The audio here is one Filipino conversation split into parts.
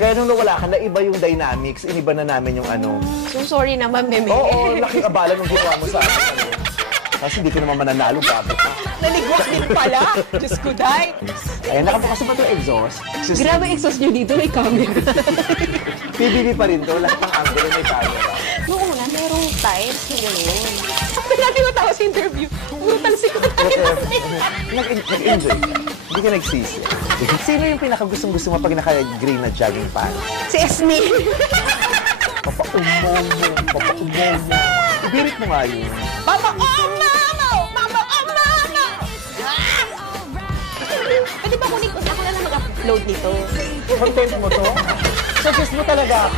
Kaya nung nawala ka, naiba yung dynamics, iniba na namin yung ano. So, sorry naman, Meme. Oo, laking abala nung ginawa mo sa akin. Ano. Kasi hindi ko naman mananalo, bago ka. Naligwak din pala. Diyos ko, day. Ayan, nakabukas pa itong exhaust. Grabe exhaust nyo dito, may camera. PBB pa rin to, lahat ng angle may camera. Noong una, merong tiles na gano'n. Sabi natin mo tao sa interview. Brutal si ko tayo. Nag-enjoy ka. Hindi ka nagsisi. Sino yung pinakagustong-gusto mo pag naka-green na jogging pants? Si Esme. Papa-umomo, papa-umomo. Ibirit mo nga yun. Mama, oh, mama! Mama, oh, mama! Pwede ba kunin ko? Ako na lang mag-upload nito. Content mo to? Suggest mo talaga.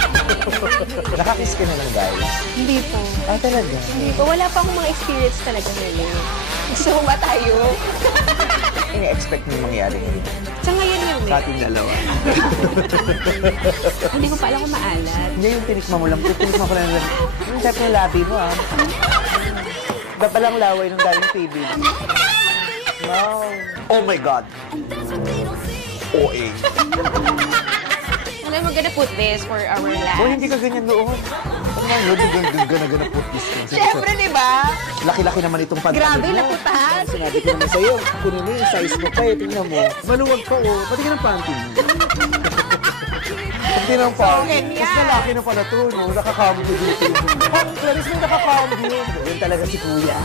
Nakakiss ka na lang, guys. Hindi po. Ah, talaga? Hindi po. Wala pa akong mga experience talaga ngayon. Gusto mo ba tayo? Ini-expect mo mangyari ngayon. Sa ngayon yun Sa ating dalawa. Hindi ko pa alam kung maalat. Hindi yung tinikma mo lang. Tinikma ko lang lang. Yung type ng labi mo, ah. Babalang laway ng galing TV. Wow. Oh my God. OA. Alam mo, gonna put this for our last. Oh, hindi ka ganyan noon. Ano nga yun? Gana put this. Siyempre, di ba? Laki-laki naman itong pantalon Grabe, mo. laputan. Sinabi ko naman sa'yo, kunin mo yung size mo pa eh. Tingnan mo. Maluwag pa oh. Pati ka ng panty mo. Pati ng panty. ganyan. Mas lalaki na pala to, no? Nakakamo ko dito. Oh, Clarice, may nakakamo yun. Yan talaga si Kuya.